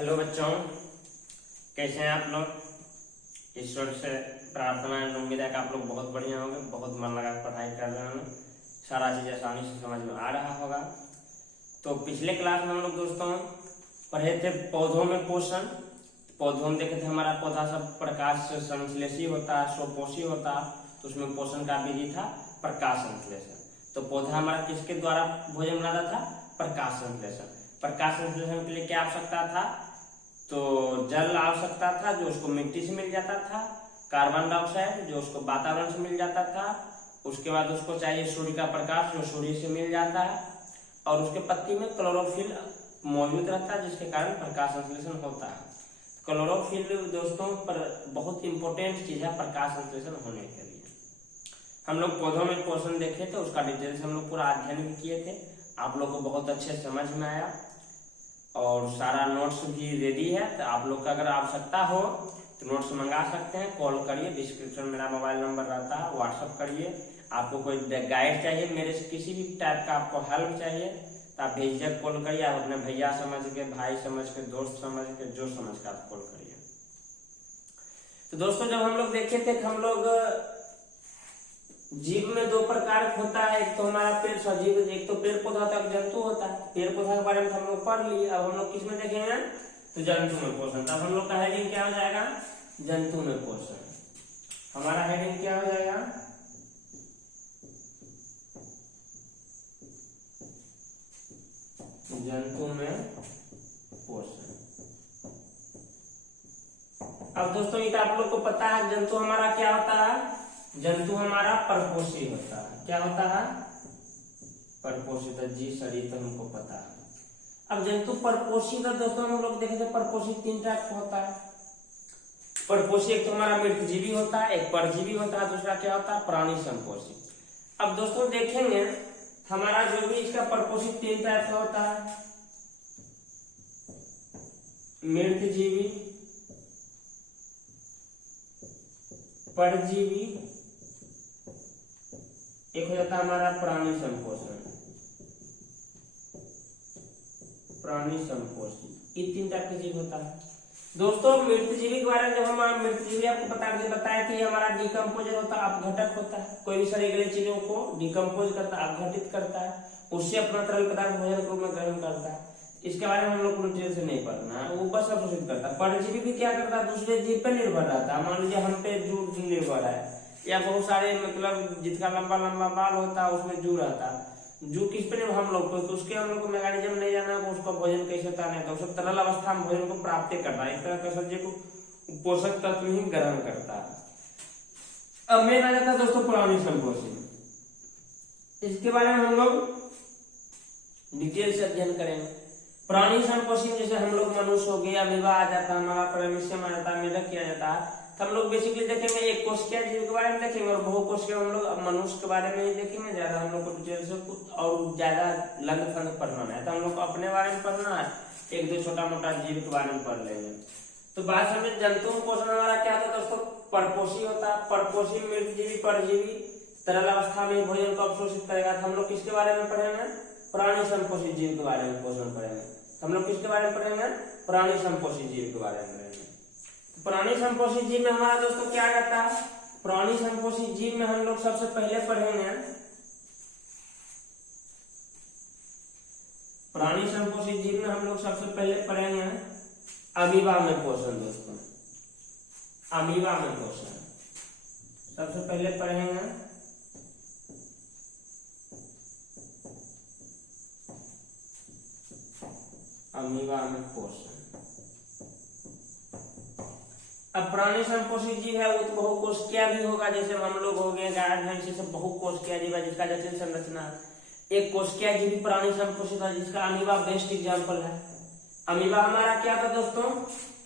Hello बच्चों, कैसे हैं आप लोग। ईश्वर से प्रार्थना है, उम्मीद है कि आप लोग बहुत बढ़िया होंगे, बहुत मन लगा पढ़ाई कर रहे होंगे, सारा चीज़ आसानी से समझ में आ रहा होगा। तो पिछले क्लास में हम लोग दोस्तों पढ़े थे पौधों में पोषण। पौधों में देखे थे हमारा पौधा सब प्रकाश संश्लेषी होता, स्वपोषी होता, तो उसमें पोषण का विधि था प्रकाश संश्लेषण। तो पौधा हमारा किसके द्वारा भोजन बनाता था? प्रकाश संश्लेषण। प्रकाश संश्लेषण के लिए क्या आवश्यकता था? तो जल आवश्यकता था जो उसको मिट्टी से मिल जाता था, कार्बन डाइऑक्साइड जो उसको वातावरण से मिल जाता था, उसके बाद उसको चाहिए सूर्य का प्रकाश जो सूर्य से मिल जाता है, और उसके पत्ती में क्लोरोफिल मौजूद रहता है जिसके कारण प्रकाश संश्लेषण होता है। क्लोरोफिल दोस्तों पर बहुत इंपॉर्टेंट चीज है प्रकाश संश्लेषण होने के लिए। हम लोग पौधों में पोषण देखे थे, उसका डिटेल से हम लोग पूरा अध्ययन भी किए थे, आप लोग को बहुत अच्छे समझ में आया और सारा नोट्स भी रेडी है। तो आप लोग का अगर आवश्यकता हो तो नोट्स मंगा सकते हैं, कॉल करिए, डिस्क्रिप्शन में मेरा मोबाइल नंबर रहता है, व्हाट्सअप करिए। आपको कोई गाइड चाहिए, मेरे से किसी भी टाइप का आपको हेल्प चाहिए तो आप बेझिझक कॉल करिए। आप अपने भैया समझ के, भाई समझ के, दोस्त समझ के, जो समझ के आप कॉल करिए। तो दोस्तों जब हम लोग देखे थे हम लोग जीव में दो प्रकार होता है, एक तो हमारा पेड़ सजीव, एक तो पेड़ पौधा होता है, एक जंतु होता है। पेड़ पौधा के बारे में हम लोग पढ़ लिए, अब हम लोग किस में देखेंगे? तो जंतु में पोषण। अब हम लोग का हेडिंग क्या हो जाएगा? जंतु में पोषण। हमारा हेडिंग क्या हो जाएगा? जंतु में पोषण। अब दोस्तों ये तो आप लोग को पता है जंतु हमारा क्या होता है? जंतु हमारा परपोषी होता है। क्या होता है? परपोषी। तो जी शरीर तो हमको पता है। अब जंतु परपोषी का दोस्तों हम लोग देखे थे परपोषी तीन टाइप का होता है। परपोषी एक तो हमारा मृतजीवी होता है, एक परजीवी होता है, दूसरा क्या होता है? प्राणी संपोषी। अब दोस्तों देखेंगे हमारा जो भी इसका परपोषी तीन टाइप का होता है, मृतजीवी, परजीवी, एक हो जाता है हमारा प्राणी संपोषण, प्राणी संपोषी। ये तीन टाइप का जीव होता है। दोस्तों मृतजीवी के बारे में जब हम मृतजीवी आपको बताया कि हमारा डिकम्पोजर होता है, अपघटक होता है, कोई भी शरीर की चीजों को डिकम्पोज करता है, अपघटित करता है, उससे अपना तरल पदार्थ भोजन के रूप में ग्रहण करता है। इसके बारे में हम लोग को डिटेल से नहीं पढ़ना है, वो बस अवशोषित करता है। परजीवी भी क्या करता है? दूसरे जीव पे निर्भर रहता है। मान लीजिए हम पे जू निर्भर है, या बहुत सारे मतलब जिसका लंबा लंबा बाल होता है उसमें जू रहता है, जू किस पे हम लोग को, तो उसके हम लोग को मैकेनिज्म नहीं जाना है, उसका भोजन कैसे होता है, तो उसको तरल अवस्था में भोजन को प्राप्त करता है। इस तरह का सब्जी को पोषक तत्व ही ग्रहण करता है। अब मेन आ जाता है दोस्तों प्राणी संपोषी। इसके बारे में हम लोग डिटेल से अध्ययन करेंगे। प्राणी संपोषी जैसे हम लोग मनुष्य हो गया, विवाह आ जाता है, हमारा परमेश्वर आ जाता है, मेढक किया जाता है, तो हम लोग बेसिकली देखेंगे एक कोशिकीय जीव के बारे में देखेंगे और बहुकोशिकीय हम लोग मनुष्य के बारे में ही देखेंगे। ज्यादा हम लोग को डिटेल से और ज्यादा लंग फंग पढ़ना है तो हम लोग को अपने बारे में पढ़ना है, एक दो छोटा मोटा जीव के बारे में पढ़ लेंगे। तो बात समझे जंतु में पोषण हमारा क्या होता है दोस्तों? परपोषी होता है। परपोषी मृतजीवी, परजीवी, तरल अवस्था में भोजन को अवशोषित करेगा। तो हम लोग किसके बारे में पढ़ेंगे? प्राणी संपोषी जीव के बारे में पोषण पढ़ेंगे। हम लोग किसके बारे में पढ़ेंगे? प्राणी संपोषी जीव के बारे में पढ़ेंगे। प्राणी संपोषी जीव में हमारा दोस्तों क्या रहता है? प्राणी संपोषी जीव में हम लोग सबसे पहले पढ़ेंगे, प्राणी संपोषी जीव में हम लोग सबसे पहले पढ़ेंगे अमीबा में पोषण। दोस्तों अमीबा में पोषण सबसे पहले पढ़ेंगे अमीबा में पोषण। अब प्राणी संपोषी जीव है वो तो बहुकोशिकीय भी होगा, जैसे हम लोग हो गए गाय भैंस, से बहुकोशिकीय जीव है जिसका जटिल संरचना है। एक कोशिकीय जीव प्राणी संपोषित है जिसका अमीबा बेस्ट एग्जांपल है। अमीबा हमारा क्या था दोस्तों?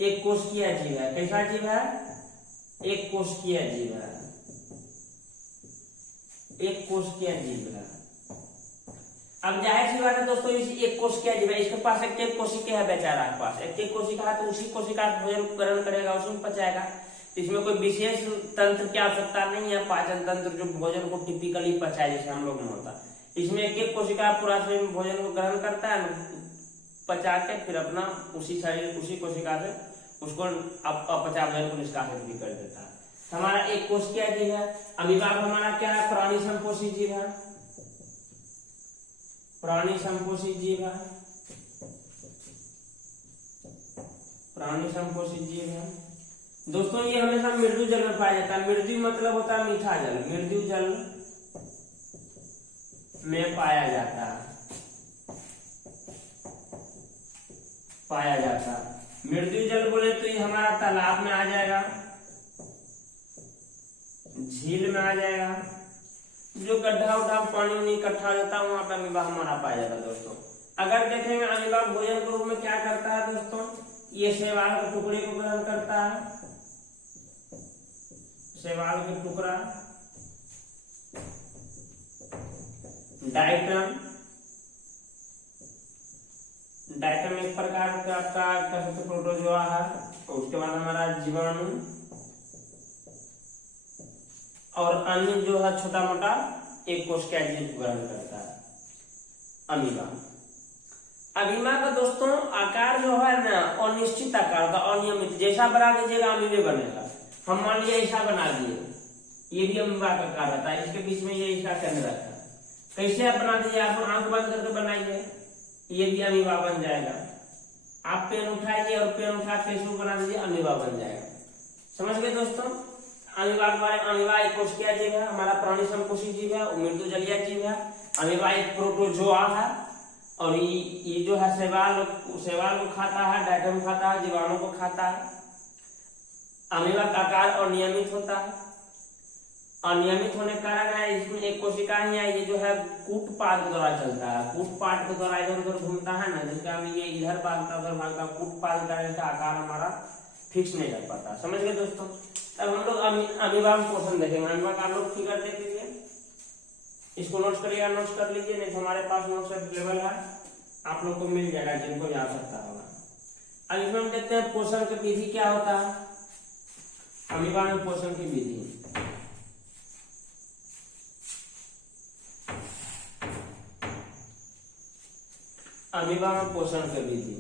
एक कोशिकीय जीव है। कैसा जीव है? एक कोशिकीय जीव है, एक कोशिकीय जीव है। अब जाहिर सी बात है दोस्तों इसी एक कोशिका जीव है, इसके पास एक कोशिका है बेचारा के पास, एक कोशिका है तो उसी कोशिका से भोजन ग्रहण करेगा, उसी में पचाएगा। इसमें कोई विशेष तंत्र की आवश्यकता नहीं है, पाचन तंत्र जो भोजन को टिपिकली पचाए जैसे हम लोग में होता है। इसमें एक कोशिका पूरा भोजन को ग्रहण करता है, पचा के फिर अपना उसी शरीर उसी कोशिका से उसको अपचा भोजन को निष्कासित भी कर देता है। हमारा एक कोशिकीय जीव है। अमीबाग हमारा क्या है? प्राणी संपोषी जीव है। प्राणी संपोषी जीव है। प्राणी संपोषी जीव है दोस्तों। ये हमेशा मृदु जल में पाया जाता है। मृदु मतलब होता है मीठा जल। मृदु जल में पाया जाता है। मृदु जल बोले तो ये हमारा तालाब में आ जाएगा, झील में आ जाएगा, जो गड्ढा उड्ढा पानी नहीं इकट्ठा हो जाता वहां पर अमीबा हमारा पाया जाता है दोस्तों। अगर देखेंगे अमीबा भोजन के रूप में क्या करता है दोस्तों, ये शैवाल के टुकड़े को ग्रहण करता है। शैवाल के टुकड़ा, डाइटम, डाइटम एक प्रकार का आपका प्रोटोजोआ है। उसके बाद हमारा जीवाणु और अन्य जो है छोटा मोटा एक कोशिका जीव ग्रहण करता है अमीबा। अमीबा का दोस्तों आकार जो है ना अनिश्चित आकार का, अनियमित, जैसा बना दीजिएगा अमीबे बनेगा। हम मान लिया ऐसा बना दिए, ये भी अमीबा का आकार रहता है। इसके बीच में ये ऐसा केंद्र रहता है। कैसे आप बना दीजिए, आप आंख बंद करके बनाइए, ये भी अमीबा बन जाएगा। आप पेन उठाइए और पेन उठा के इसको बना दीजिए, अमीबा बन जाएगा। समझ गए दोस्तों। अमीबा के बारे में, अमीबा एक कोशिकीय जीव है, हमारा प्राणी संपोषी जीव है, मृदु जलीय जीव है। अमीबा एक प्रोटोजोआ है और ये जो है शैवाल को खाता है, डाइटम खाता है, जीवाणु को खाता है। अमीबा का आकार अनियमित होता है। अनियमित होने के कारण है इसमें एक कोशिका ही है, ये जो है कूटपाद के द्वारा चलता है। कूटपाद के द्वारा इधर उधर घूमता है ना, जिसका ये इधर भागता उधर भागता, कूटपाद के कारण इसका आकार हमारा फिक्स नहीं कर पाता। समझ गए दोस्तों। अब हम लोग अमीबा में पोषण देखेंगे। अमीबा का आप लोग फिगर देख लीजिए, इसको नोट करिएगा, नोट कर लीजिए, नहीं तो हमारे पास नोट्स अवेलेबल है, आप लोग को मिल जाएगा जिनको भी आवश्यकता होगा। अब इसमें हम देखते हैं पोषण की विधि क्या होता है। अमीबा में पोषण की विधि, अमीबा में पोषण की विधि,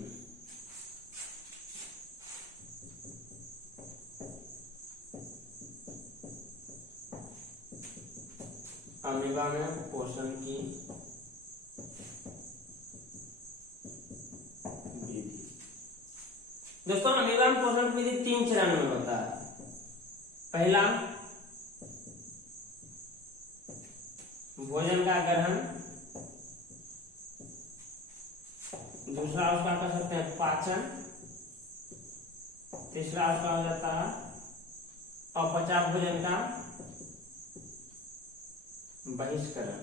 अमीबा में पोषण की विधि दोस्तों। अमीबा में पोषण की विधि 3 चरण में होता है। पहला भोजन का ग्रहण, दूसरा उसका कह सकते हैं पाचन, तीसरा उसका हो जाता है अपचा भोजन का बहिष्करण।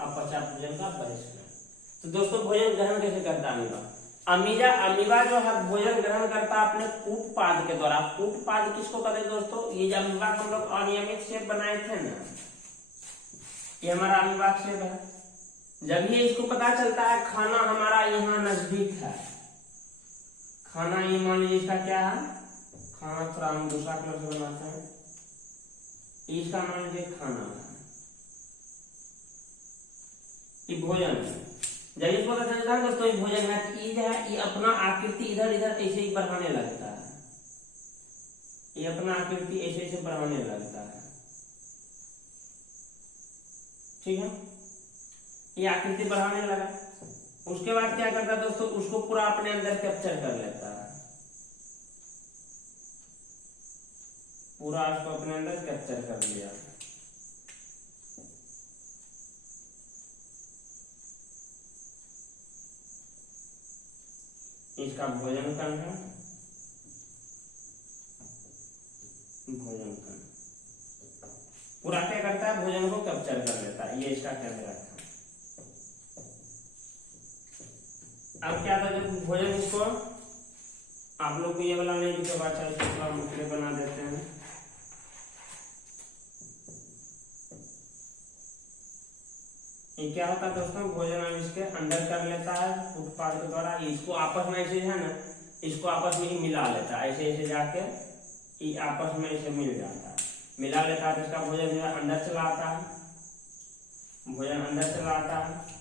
अपचा भोजन का बहिष्करण। तो दोस्तों भोजन ग्रहण कैसे करता है अमीबा? अमीबा जो है भोजन ग्रहण करता है अपने कूटपाद के द्वारा। कूटपाद किसको कहते हैं दोस्तों? ये जो अमीबा को हम लोग अनियमित शेप बनाए थे ना, ये हमारा अमीबा शेप है। जब ये इसको पता चलता है खाना हमारा यहाँ नजदीक है, खाना ये मान लीजिए इसका क्या है, खाना थोड़ा हम दूसरा कलर से बनाते हैं, इसका मान लीजिए खाना है, ये भोजन है। जब इसको पता चलता है दोस्तों ये भोजन है, ये जो है ये अपना आकृति इधर इधर ऐसे ही बढ़ाने लगता है। ये अपना आकृति ऐसे ऐसे बढ़ाने लगता है, ठीक है। ये आकृति बढ़ाने लगा, उसके बाद क्या करता है दोस्तों, उसको पूरा अपने अंदर कैप्चर कर लेता है, पूरा उसको अपने अंदर कैप्चर कर लिया। इसका भोजन कण है, भोजन कण पूरा क्या करता है, भोजन को कैप्चर कर लेता है। ये इसका केंद्र है। अब क्या था, जब भोजन इसको आप लोग को ये वाला नहीं दिखे, अच्छा इसको थोड़ा मुखड़े बना देते हैं। ये क्या होता है दोस्तों, भोजन अब इसके अंदर कर लेता है कूटपाद के द्वारा। इसको आपस में ऐसे है ना, इसको आपस में ही मिला लेता है, ऐसे ऐसे जाके ये आपस में ऐसे मिल जाता है, मिला लेता है। तो इसका भोजन अंदर चला आता है, भोजन अंदर चला आता है।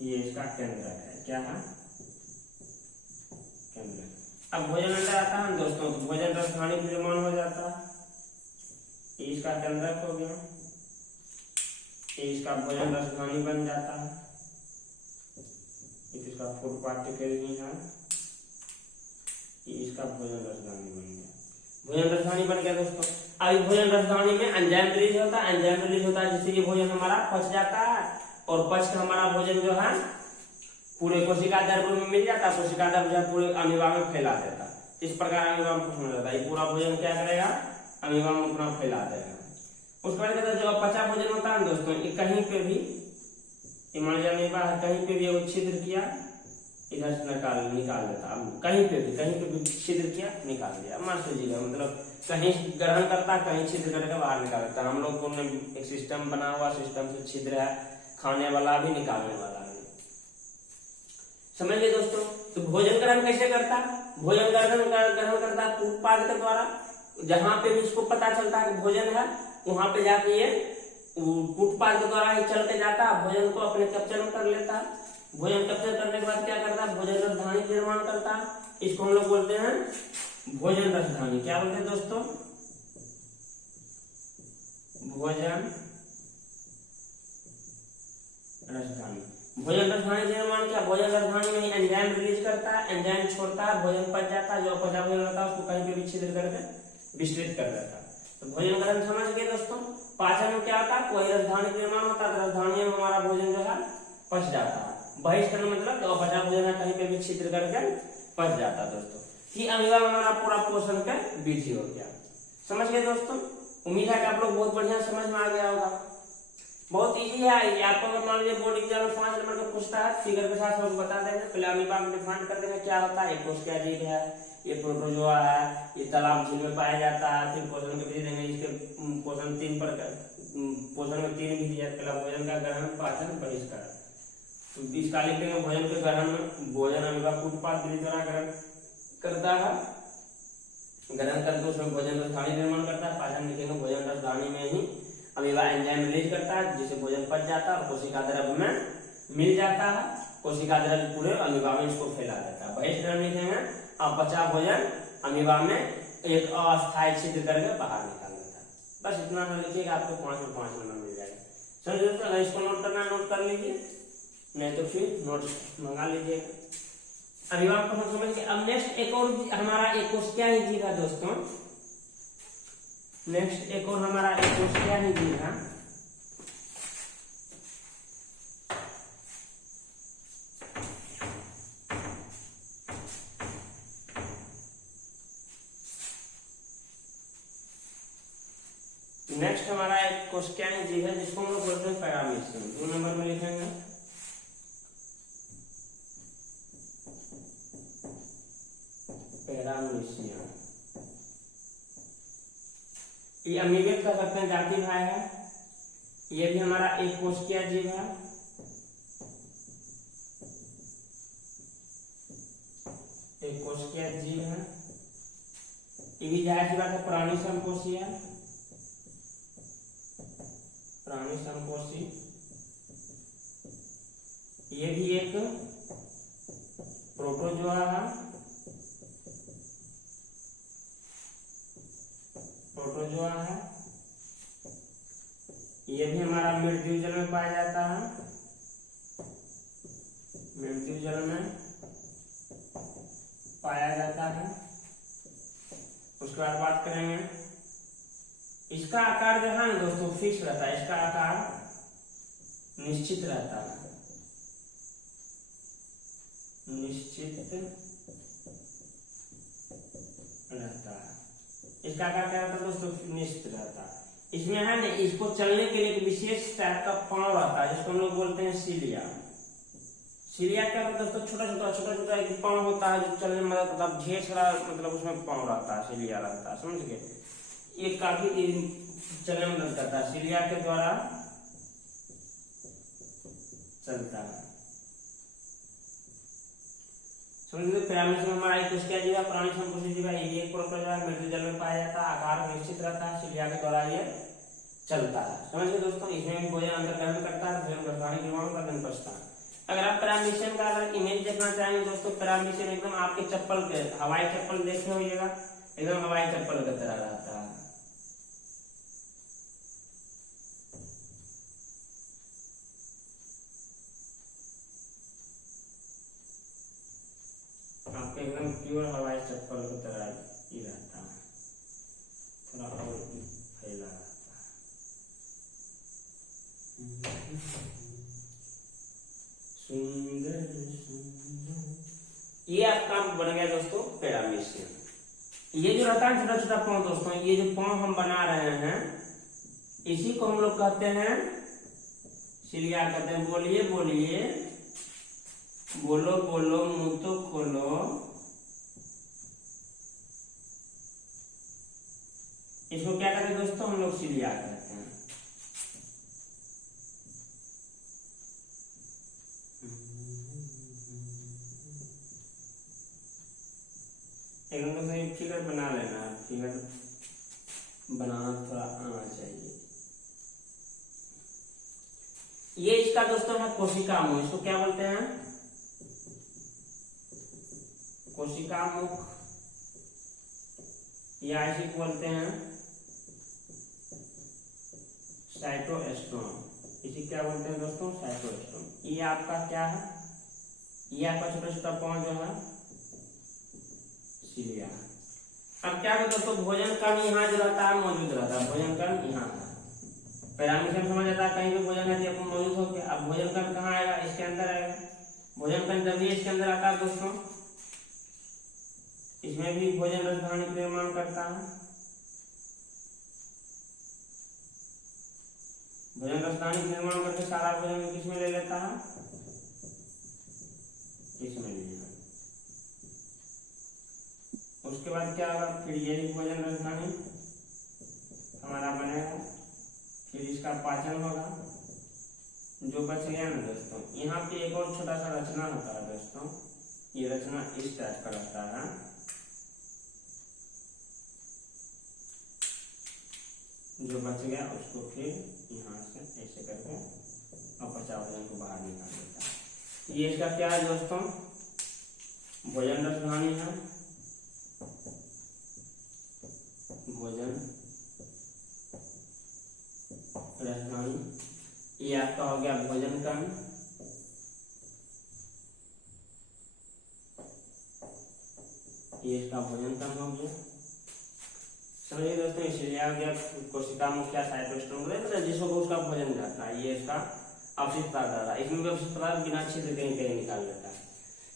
ये इसका केंद्रक है। क्या है? केंद्रक। अब भोजन अंदर आता है दोस्तों, तो भोजन राजधानी का निर्माण हो जाता है। ये इसका केंद्रक हो गया, ये इसका भोजन राजधानी बन जाता है। इसका फूड पार्टिकल ही है, ये इसका भोजन राजधानी बन गया। भोजन राजधानी बन गया दोस्तों। अब भोजन राजधानी में एंजाइम रिलीज होता है, एंजाइम रिलीज होता है जिससे ये भोजन हमारा पच जाता है, और पच के हमारा भोजन जो है पूरे कोशिका द्रव्य में मिल जाता है, कोशिका द्रव्य पूरे अमीबा में फैला देता है। इस प्रकार अमीबा में हो जाता है। ये पूरा भोजन क्या करेगा? अमीबा में अपना फैला देगा। उसके बाद कहता है जो पचा भोजन होता है दोस्तों, ये कहीं पे भी मान लीजिए अमीबा है, कहीं पे भी वो छिद्र किया, इधर से निकाल देता। अब कहीं पे भी छिद्र किया, निकाल दिया। मान लीजिएगा मतलब कहीं ग्रहण करता, कहीं छिद्र करके बाहर निकाल देता। हम लोग को एक सिस्टम बना हुआ, सिस्टम से छिद्र है, खाने वाला भी निकालने वाला भी। समझ गए दोस्तों? तो भोजन ग्रहण कैसे करता? भोजन ग्रहण करता उत्पाद के द्वारा। जहां पे भी इसको पता चलता है कि भोजन है, वहां पे जाके ये उत्पाद के द्वारा ही चल के जाता है, भोजन को अपने कैप्चर में कर लेता है। भोजन कैप्चर करने के बाद क्या करता है? भोजन राजधानी निर्माण करता है। इसको हम लोग बोलते हैं भोजन राजधानी। क्या बोलते हैं दोस्तों? भोजन राजधानी। भोजन राजधानी निर्माण क्या? भोजन राजधानी में एंजाइम रिलीज करता है, एंजाइम छोड़ता है, भोजन पच जाता है, जो पचा भोजन होता है उसको कहीं पे भी छिद्र करके विस्तृत कर देता है। तो भोजन ग्रहण समझ गए दोस्तों। पाचन में क्या होता है? कोई राजधानी निर्माण होता है, राजधानी में हमारा भोजन जो है पच जाता है। बहिष्करण मतलब जो अपचा भोजन है कहीं पे भी छिद्र करके पच जाता है दोस्तों। कि अमीबा में हमारा पूरा पोषण का वृद्धि हो गया। समझ गए दोस्तों? उम्मीद है कि आप लोग बहुत बढ़िया समझ में आ गया होगा। बहुत इजी है। आपको अगर मान लीजिए बोर्ड एग्जाम में 5 नंबर का पूछता है, फिगर के साथ आपको बता देंगे। पहले अमीबा में डिफाइन कर देंगे क्या होता है। कोशिका जीव है, ये प्रोटोजोआ है, ये तालाब झील में पाया जाता है। फिर पोषण के विधि देंगे। इसके पोषण 3 प्रकार, पोषण में 3 विधि है। पहला भोजन का ग्रहण, पाचन, बहिष्करण। तो इसका लिख देंगे भोजन के ग्रहण में भोजन अमीबा उत्पाद विधि द्वारा ग्रहण करता है, ग्रहण करके उसमें भोजन राजधानी निर्माण करता है। पाचन लिखेंगे भोजन राजधानी में ही अमीबा एंजाइम रिलीज करता है, जिससे भोजन पच जाता है और कोशिका द्रव्य में मिल जाता है। कोशिका द्रव्य पूरे अमीबा में इसको फैला देता है। बहिष्करण लिखेंगे अपचा भोजन अमीबा में एक अस्थायी छिद्र करके बाहर निकाल देता है। बस इतना सा लिखिएगा, आपको 5 में 5 नंबर मिल जाएगा। चलिए दोस्तों, अगर इसको नोट करना है नोट कर लीजिए, नहीं तो फिर नोट मंगा लीजिएगा। अमीबा को हम समझ गए। अब नेक्स्ट एक और हमारा एक कोशिका ही जीव है दोस्तों। नेक्स्ट एक और हमारा एक कोशिका ही जीव है। नेक्स्ट हमारा एक कोशिका ही जीव है जिसको हम लोग बोलते हैं पैरामीशियम। 2 नंबर में लिखेंगे पैरामीशियम। ये अमीबे का सकते हैं जाति भाई है। ये भी हमारा एक कोशिकीय जीव है। एक कोशिकीय जीव है। ये भी जाहिर सी बात है प्राणी संकोशी है। प्राणी संकोशी। ये भी एक प्रोटोजोआ है। प्रोटोजोआ है। ये भी हमारा मृत्यु जल में पाया जाता है। मृत्यु जल में पाया जाता है। उसके बाद बात करेंगे, इसका आकार जो है ना दोस्तों फिक्स रहता है। इसका आकार निश्चित रहता है। निश्चित रहता है। इसका आकार क्या रहता है दोस्तों? निश्चित रहता है। इसमें है ना, इसको चलने के लिए एक विशेष टाइप का पांव रहता है जिसको हम लोग बोलते हैं सिलिया। सिलिया क्या होता है दोस्तों? छोटा छोटा एक पांव होता है जो चलने में मतलब ढेर सारा मतलब उसमें पांव रहता है, सिलिया रहता है। समझ गए? ये काफी चलने में मदद करता है, सिलिया के द्वारा चलता है। समझिए पैरामीशियम हमारा एक कोशिकीय जीव है, प्राणी संकोशी जीव है। ये एक प्रोटोजोआ मृत्यु जल में पाया जाता है। आकार निश्चित रहता है, सिलिया के द्वारा ये चलता है। समझिए दोस्तों, इसमें भी भोजन अंतर ग्रहण करता है, भोजन राजधानी निर्माण का दिन पचता है। अगर आप पैरामीशियम का अगर इमेज देखना चाहेंगे दोस्तों, पैरामीशियम एकदम आपके चप्पल के, हवाई चप्पल देखे होइएगा, एकदम हवाई चप्पल की तरह रहता है। आपके एकदम प्योर हवाई चप्पल की तरह ही रहता है, थोड़ा और फैला रहता है। सुंदर सुंदर, ये आपका बन गया दोस्तों पैरामीशियम। ये जो रहता है छोटा छोटा पाँव दोस्तों, ये जो पाँव हम बना रहे हैं इसी को हम लोग कहते हैं सिलिया कहते हैं। बोलिए बोलिए, बोलो बोलो, मुंह तो खोलो। इसको क्या कहते हैं दोस्तों, हम लोग सिलिया कहते हैं। एकदम तो सही फिगर बना लेना है, फिगर बनाना थोड़ा आना चाहिए। ये इसका दोस्तों है कोशिका मुख। इसको क्या बोलते हैं, कोशिका मुख, या इसी को बोलते हैं साइटोस्टोम। इसी क्या बोलते हैं दोस्तों, साइटोस्टोम। ये आपका क्या है, ये आपका छोटा छोटा पाँव जो है सिलिया। अब क्या है दोस्तों, भोजन कण यहाँ जो रहता है मौजूद रहता है, भोजन कण यहाँ है। पैरामीशियम समझ आता है, कहीं भी भोजन है तो मौजूद हो गया। अब भोजन कण कहाँ आएगा, इसके अंदर आएगा। भोजन कण जब भी इसके अंदर आता है दोस्तों, इसमें भी भोजन राजधानी का निर्माण करता है। भोजन राजधानी निर्माण करके सारा भोजन किसमें ले लेता है, इसमें ले लेता है। उसके बाद क्या होगा, फिर यही भोजन राजधानी हमारा बनेगा, फिर इसका पाचन होगा। जो बच गया ना दोस्तों, यहाँ पे एक और छोटा सा रचना होता है दोस्तों। ये रचना इस टाइप का रहता है। जो बच गया उसको फिर यहाँ से ऐसे करके और बचा भोजन को बाहर निकाल देता है। ये इसका क्या है दोस्तों, भोजन राजधानी है। भोजन राजधानी, ये आपका हो गया भोजन कण। ये इसका भोजन कण हो गया, समझिए दोस्तों। इसलिए आ गया कोशिका मुख्य साइटोस्टोम, जिसको उसका भोजन जाता है। ये इसका अवशिष्ट पदार्थ आता है, इसमें भी अवशिष्ट पदार्थ बिना छिद्र कहीं कहीं निकाल लेता है।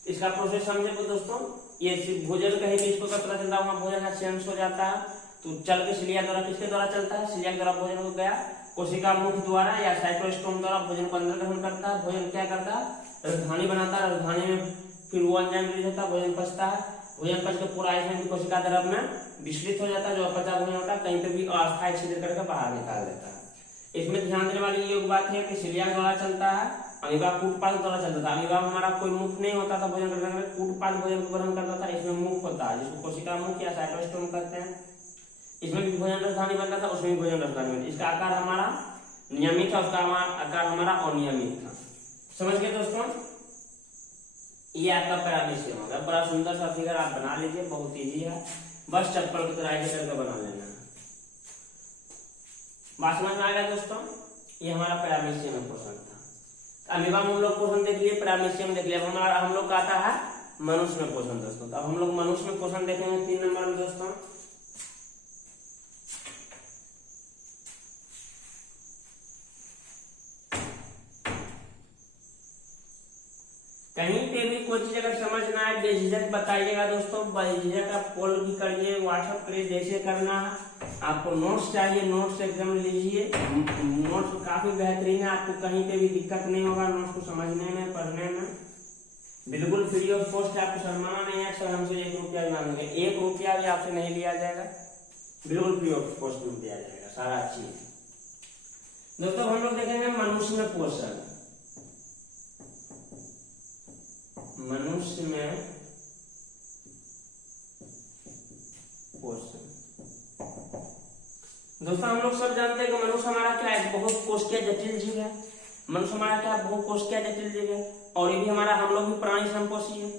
इसका प्रोसेस समझे तो दोस्तों, ये भोजन कहीं भी इसको पता चलता है वहाँ भोजन का चयन हो जाता है, तो चल के सिलिया द्वारा किसके द्वारा चलता है, सिलिया द्वारा भोजन हो गया, कोशिका मुख द्वारा या साइटोस्टोम द्वारा भोजन को अंदर ग्रहण करता है। भोजन क्या करता है, राजधानी बनाता है। राजधानी में फिर वो एंजाइम रिलीज होता है, भोजन पचता है। भोजन पच के पूरा इसमें कोशिका द्रव में विस्फलित हो जाता है। जो अपचा भोजन होता है कहीं पे भी अस्थायी छिद्र करके बाहर निकाल देता है। इसमें ध्यान देने वाली ये बात है कि सिलिया द्वारा चलता है, अमीबा कूटपाद द्वारा चलता था। अमीबा में हमारा कोई मुख नहीं होता था भोजन ग्रहण में, कूटपाद भोजन को ग्रहण करता था। इसमें मुख होता है, जिसको कोशिका मुख या साइटोस्टोम कहते हैं। इसमें भी भोजन राजधानी बनता था, उसमें भी भोजन राजधानी बनता। इसका आकार हमारा नियमित था, उसका आकार हमारा अनियमित था। समझ गए दोस्तों, ये आपका पैरामीशियम होगा। बड़ा सुंदर सा फिगर आप बना लीजिए, बहुत इजी है, बस चप्पल की तरह ऐसे करके बना लेना है। बात समझ में आ गया दोस्तों, ये हमारा पैरामीशियम में पोषण था। अमीबा में हम लोग पोषण देख लिए, पैरामीशियम देख लिया। हमारा हम लोग का आता है मनुष्य में पोषण दोस्तों। तो अब हम लोग मनुष्य में पोषण देखेंगे 3 नंबर में दोस्तों। कहीं पे भी कोई चीज अगर समझ ना आए बेझिझक बताइएगा दोस्तों, बेझिझक आप कॉल भी करिए, व्हाट्सएप करिए, जैसे करना है। आपको नोट्स चाहिए, नोट्स एकदम लीजिए। नोट्स काफी बेहतरीन है, आपको कहीं पे भी दिक्कत नहीं होगा नोट्स को समझने में, पढ़ने में। बिल्कुल फ्री ऑफ कॉस्ट है, आपको शर्माना नहीं है। सर हमसे 1 रुपया भी मांगेंगे, 1 रुपया भी आपसे नहीं लिया जाएगा, बिल्कुल फ्री ऑफ कॉस्ट में दिया जाएगा सारा चीज। दोस्तों हम लोग देखेंगे मनुष्य में पोषण। मनुष्य में पोषण दोस्तों हम लोग सब जानते हैं कि मनुष्य हमारा क्या है, बहुत कोशिकीय जटिल जीव है। मनुष्य हमारा क्या बहुकोशिकीय जटिल जीव है, और ये भी हमारा, हम लोग भी प्राणी संपोषी है,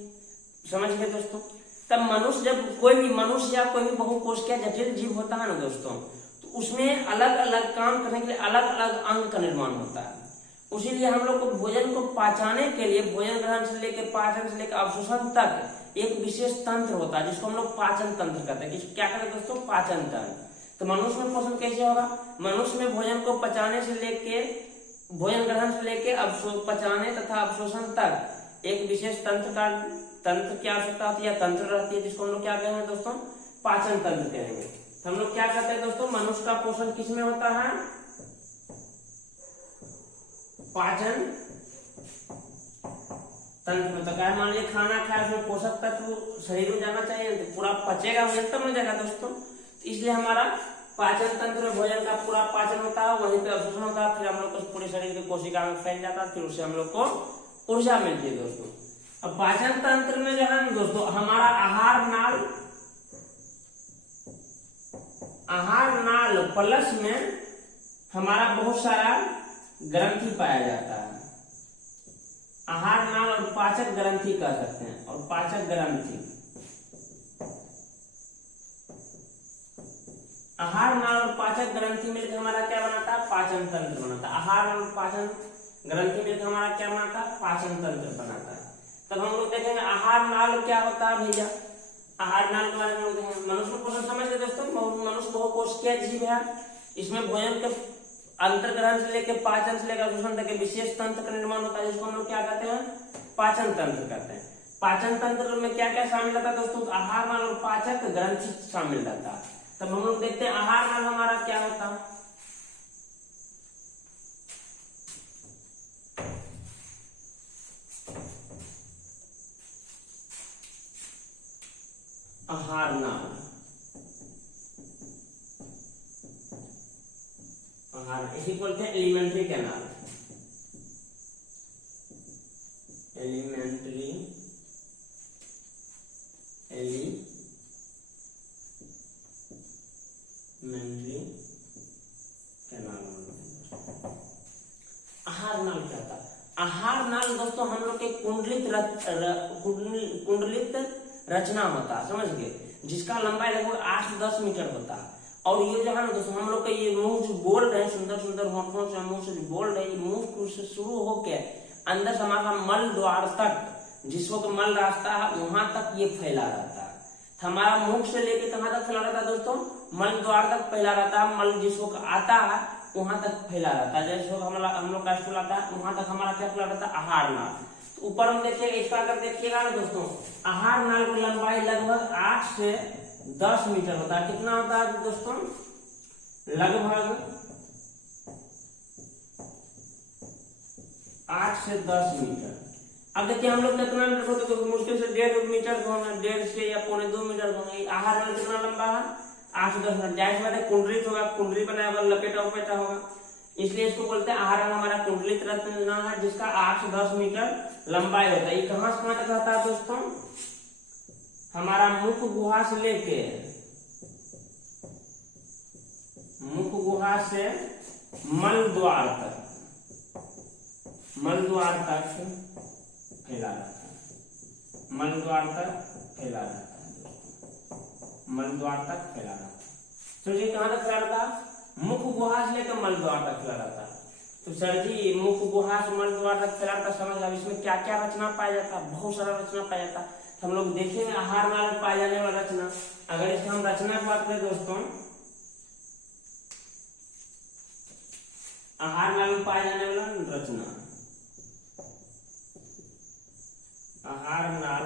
समझ गए दोस्तों। तब मनुष्य, जब कोई भी मनुष्य या कोई भी बहुकोशिकीय जटिल जीव होता है ना दोस्तों, तो उसमें अलग अलग काम करने के लिए अलग अलग अंग का निर्माण होता है। उसीलिए हम लोग को भोजन को पचाने के लिए, भोजन ग्रहण से लेकर पाचन से लेकर अवशोषण तक एक विशेष तंत्र होता है जिसको हम लोग पाचन तंत्र कहते हैं। क्या कहते हैं दोस्तों? पाचन तंत्र। तो मनुष्य में पोषण कैसे होगा? मनुष्य में भोजन को पचाने से लेके, भोजन ग्रहण से लेके पचाने तथा अवशोषण तक एक विशेष तंत्र की आवश्यकता होती है, तंत्र रहती है, जिसको हम लोग क्या कहेंगे दोस्तों? पाचन तंत्र कहेंगे। तो हम लोग क्या कहते हैं दोस्तों? मनुष्य का पोषण किसमें होता है? पाचन तंत्र में। तो क्या मान लीजिए खाना खाया, उसमें पोषक तत्व शरीर में जाना चाहिए, तो पूरा पचेगा, तब मिल जाएगा दोस्तों। तो इसलिए हमारा पाचन तंत्र में भोजन का पूरा पाचन होता है, वहीं पे अवशोषण होता है, फिर हम लोग को पूरे शरीर की कोशिका में फैल जाता है, फिर उससे हम लोग को ऊर्जा मिलती है दोस्तों। अब पाचन तंत्र में जो है दोस्तों, हमारा आहार नाल प्लस में हमारा बहुत सारा ग्रंथि पाया जाता है। आहार नाल और पाचक ग्रंथि कह सकते हैं, और पाचक ग्रंथि, आहार नाल और पाचक ग्रंथि मिलकर हमारा क्या बनाता है? पाचन तंत्र बनाता है। आहार और पाचन ग्रंथि मिलकर हमारा क्या बनाता है? पाचन तंत्र बनाता है। तब हम लोग देखेंगे आहार नाल क्या होता है भैया। आहार नाल के बारे में देखेंगे। मनुष्य में पोषण समझ गए दोस्तों। मनुष्य बहुकोशिकीय जीव है, इसमें भोजन के अंतर्ग्रहण से लेकर पाचन से लेकर अवशोषण तक के विशेष तंत्र का निर्माण होता है, जिसको हम लोग क्या कहते हैं? पाचन तंत्र कहते हैं। पाचन तंत्र में क्या क्या शामिल रहता है दोस्तों? आहार नाल और पाचक ग्रंथि शामिल रहता है। तब हम लोग देखते हैं आहार नाल हमारा क्या होता है। आहार नाल, आहार इसी बोलते हैं एलिमेंट्री कैनाल। Alimentary canal. आहार नाल क्या था? आहार नाल दोस्तों हम लोग के कुंडलित रचना होता है, समझ गए, जिसका लंबाई लगभग 8 से 10 मीटर होता है। और ये जो है ना दोस्तों, हम लोग का ये मुंह जो बोल रहे हैं, सुंदर सुंदर होठों से मुंह से बोल रहे हैं, मुंह से शुरू होके अंदर से हमारा मल द्वार तक, जिसको का मल रास्ता है, वहां तक ये फैला रहता है। हमारा मुख से लेके कहाँ तक फैला रहता है दोस्तों? मल द्वार तक फैला रहता है। मल जिसको आता है वहां तक फैला रहता है। जैसे हम लोग का स्टूल आता है, वहां तक हमारा क्या फैला रहता है? आहार नाल। तो ऊपर हम देखिएगा, इस पर अगर देखिएगा ना दोस्तों, आहार नाल की लंबाई लगभग 8 से 10 मीटर होता है। कितना होता है दोस्तों? लगभग 8 से 10 मीटर। अब देखिए हम लोग कितना मीटर होते, तो मुश्किल से 1.5 मीटर होना, 1.5 से या 1.25 मीटर होना। आहार नाल कितना लंबा है? 8 से 10 मीटर। जाहिर बात है कुंडलित होगा, कुंडली बनाया होगा, लपेटा उपेटा होगा, इसलिए इसको बोलते हैं आहार नाल हमारा कुंडलित रचना है, जिसका 8 से 10 मीटर लंबाई होता है। ये कहां से कहां तक रहता है दोस्तों? हमारा मुख गुहा से लेके, मुख गुहा से मल द्वार तक, मल द्वार तक फैला रहता है। मल द्वार तक फैला रहता है दोस्तों, मल द्वार तक फैला रहता है। तो ये कहां तक फैला रहता है? मुख गुहा से लेकर मल द्वार तक फैला रहता है। तो सर जी मुख गुहा से मल द्वार तक फैला रहता, समझ लो इसमें क्या क्या रचना पाया जाता है? बहुत सारा रचना पाया जाता है। तो हम लोग देखेंगे आहार नाल में पाए जाने वाला रचना। अगर इसमें हम रचना की बात करें दोस्तों, आहार नाल में पाए जाने वाला रचना, आहार नाल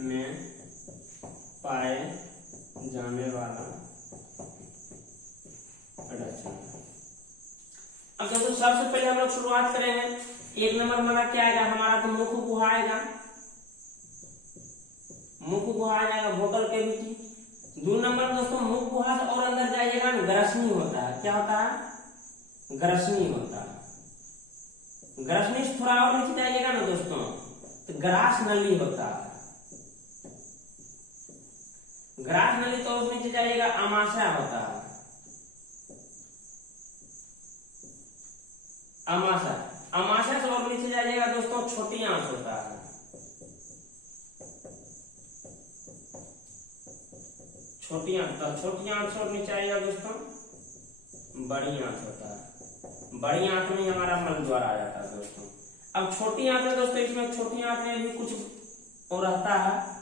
में पाए जाने वाला रचना। अब दोस्तों सबसे पहले हम लोग शुरुआत करेंगे। 1 नंबर हमारा क्या आएगा? हमारा तो मुख गुहा आएगा, मुख गुहा आ जाएगा, वोकल कैविटी। 2 नंबर दोस्तों मुख गुहा से और अंदर जाइएगा, ग्रसनी होता है। क्या होता है? ग्रसनी होता है। ग्रसनी से थोड़ा और नीचे जाइएगा ना दोस्तों, तो ग्रास नली होता है। ग्रास नली तो उस नीचे जाइएगा, आमाशय होता है। अमाशय, अमाशय से और नीचे जाइएगा दोस्तों छोटी आंत होता है, छोटी आंत, छोटी आंत से और नीचे आइएगा दोस्तों बड़ी आंत होता है, बड़ी आंत में हमारा मल द्वार आ जाता है दोस्तों। अब छोटी आंत है दोस्तों, इसमें छोटी आंत में भी कुछ और रहता है।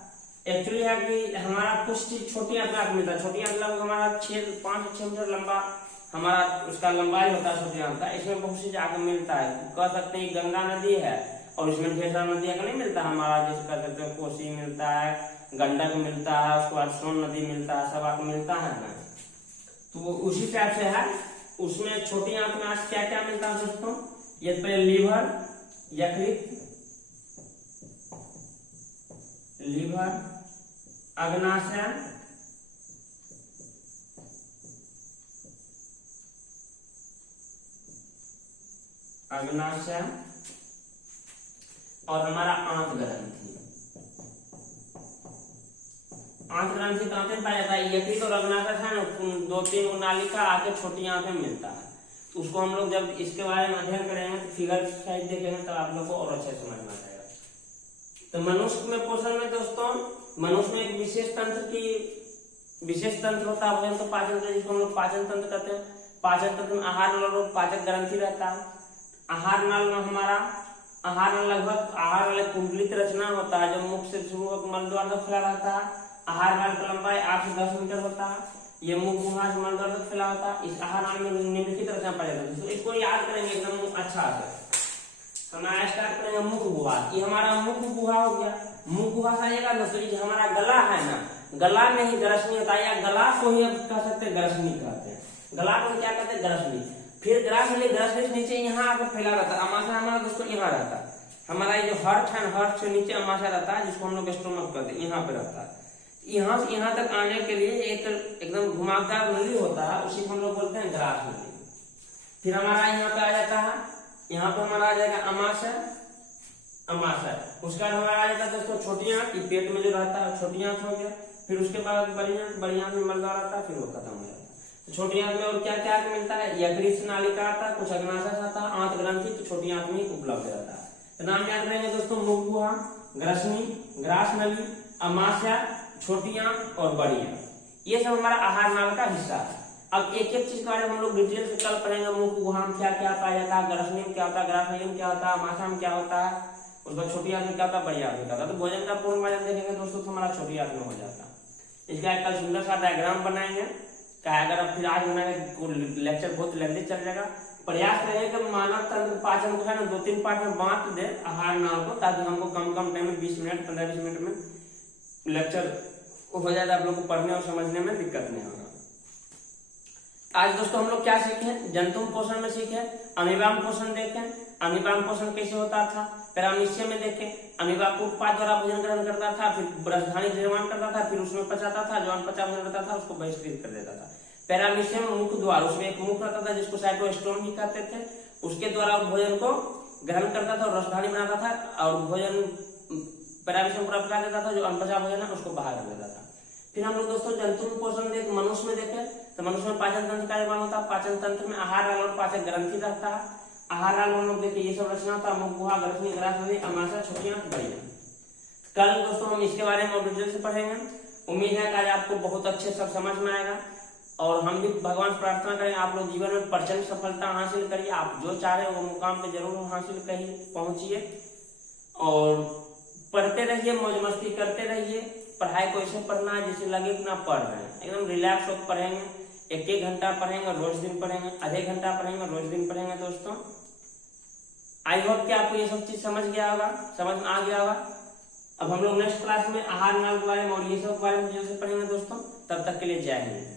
एक्चुअली है कि हमारा कुछ चीज छोटी आंत में मिलता है, छोटी आंत लगभग हमारा 5-6 मीटर लंबा हमारा उसका लंबाई होता है छोटी आंत का। इसमें बहुत सी आगे मिलता है, कह सकते हैं गंगा नदी है और इसमें ढेर सारा नदियां का नहीं मिलता हमारा, जैसे कह सकते हैं कोसी मिलता है, गंडक मिलता है, उसके बाद सोन नदी मिलता है, सब आपको मिलता है ना। तो उसी टाइप से है, उसमें छोटी आंत में आज क्या क्या मिलता है दोस्तों, ये पहले लीवर, यकृत, लीवर, अग्नाशय, अग्नाशय और हमारा आंत ग्रंथि। आंत ग्रंथि कहां पे पाया जाता है, यकृत और अग्नाशय है ना, 2-3 नालिका आके छोटी आंत में मिलता है। तो उसको हम लोग जब इसके बारे में अध्ययन करेंगे तो फिगर साइड देखेंगे तो आप लोग को और अच्छे समझ में आएगा। तो मनुष्य में पोषण में दोस्तों, मनुष्य में एक विशेष तंत्र होता है, भोजन तो पाचन तंत्र, जिसको हम लोग पाचन तंत्र कहते हैं। पाचन तंत्र में आहार नल और पाचक ग्रंथि रहता है। आहार नल में हमारा आहार नल लगभग आहार नल कुंडलित रचना होता है, जो मुख से शुरू होकर मल द्वार तक फैला रहता है। आहार नल की लंबाई 8 से 10 मीटर होता है, ये मुख गुहा से मल द्वार तक फैला होता है। इस आहार नल में निम्नलिखित रचना पाई जाती है, तो इसको याद करेंगे एकदम अच्छा से। हमारा स्टार्ट करेंगे मुख गुहा, ये हमारा मुख गुहा हो गया। मुख गुहा आएगा दोस्तों, ये हमारा गला है ना, गला में ही ग्रसनी होता है, या गला को ही कह सकते हैं ग्रसनी कहते हैं, गला को क्या कहते हैं ग्रसनी। फिर ग्रसनी से नीचे यहाँ आकर फैला रहता है। अमाशय हमारा दोस्तों यहाँ रहता है, हमारा ये जो हर्ट है, हर्ट से नीचे अमाशय रहता है, जिसको हम लोग स्टोमक कहते हैं, यहाँ पे रहता है। यहाँ से यहाँ तक आने के लिए एक एकदम घुमावदार नली होता है, उसी को हम लोग बोलते हैं ग्रास नली। फिर हमारा यहाँ पे आ जाता है, यहाँ पे हमारा आ जाएगा अमाशय, अमाशय। उसके बाद हमारा आ जाता है दोस्तों छोटी आंत, पेट में जो रहता है छोटी आंत हो गया। फिर उसके बाद बड़ी आंत, बड़ी आंत में मल द्वार आता है, फिर वो खत्म हो जाता है। तो छोटी आंत में और क्या क्या मिलता है, यकृत नालिका आता है, कुछ अग्नाशय आता है, आंत ग्रंथि तो छोटी आंत में उपलब्ध रहता है। तो नाम याद रहेंगे दोस्तों, मुख गुहा, ग्रसनी, ग्रास नली, अमाशय, छोटी आंत और बड़ी आंत, ये सब हमारा आहार नाल का हिस्सा है। अब एक एक चीज के बारे में हम लोग डिटेल से कल पढ़ेंगे। मुख गुहा में क्या क्या पाया जाता है, ग्रसनी में क्या होता है, ग्रास नली में क्या होता है, अमाशय में क्या होता है, उसका छोटी आंत में क्या होता है, बड़ी आंत में क्या होता है। तो भोजन का पूर्ण वजन देखेंगे दोस्तों तो हमारा छोटी आंत में हो जाता है। इसका एक कल सुंदर सा डायग्राम बनाएंगे, क्या अगर अब फिर आज बनाएंगे लेक्चर बहुत लेंदी चल जाएगा। प्रयास करेंगे कि मानव तंत्र पाचन को है ना 2-3 पार्ट में बांट दे आहार नाल को, ताकि हमको कम टाइम में 20 मिनट 15-20 मिनट में लेक्चर हो जाएगा, आप लोग को पढ़ने और समझने में दिक्कत नहीं होगा। आज दोस्तों हम लोग क्या सीखे, जंतु पोषण में सीखे, अमीबा में पोषण देखे, अमीबा में पोषण कैसे होता था, पैरामीशियम में देखे, अमीबा उत्पाद द्वारा भोजन ग्रहण करता था, फिर राजधानी निर्माण करता था, फिर उसमें पचाता था, जो अनपचा भोजन करता था उसको बहिष्कृत कर देता था। पैरामीशियम मुख द्वार, उसमें एक मुख रहता था जिसको साइटोस्टोम भी कहते थे, उसके द्वारा भोजन को ग्रहण करता था और रसधानी बनाता था, और भोजन पैरामीशियम पूरा पचा देता था, जो अनपचा भोजन है उसको बाहर कर देता था। फिर हम लोग दोस्तों जंतु पोषण देख मनुष्य में देखे, तो मनुष्य में पाचन तंत्र का निर्माण होता है। पाचन तंत्र में आहार नाल और पाचक ग्रंथि रहता है। आहार नाल हम लोग देखे ये सब रचना होता है, मुख गुहा, ग्रसनी, ग्रास नली, अमाशय, छोटी आंत, बड़ी आंत। कल दोस्तों हम इसके बारे में डिटेल से पढ़ेंगे। उम्मीद है कि आज आपको बहुत अच्छे सब समझ में आएगा, और हम भी भगवान प्रार्थना करें आप लोग जीवन में प्रचंड सफलता हासिल करिए। आप जो चाह रहे हो वो मुकाम पे जरूर हासिल करिए, पहुंचिए, और पढ़ते रहिए, मौज मस्ती करते रहिए। पढ़ाई को ऐसे पढ़ना है जैसे लगे कि ना पढ़ रहे हैं, एकदम रिलैक्स होकर पढ़ेंगे। 1-1 घंटा पढ़ेंगे, रोज दिन पढ़ेंगे, आधे घंटा पढ़ेंगे, रोज दिन पढ़ेंगे। दोस्तों आई होप कि आपको ये सब चीज समझ गया होगा, समझ में आ गया होगा। अब हम लोग नेक्स्ट क्लास में आहार नाल के बारे में और ये सब बारे में जैसे पढ़ेंगे दोस्तों। तब तक के लिए जय हिंद।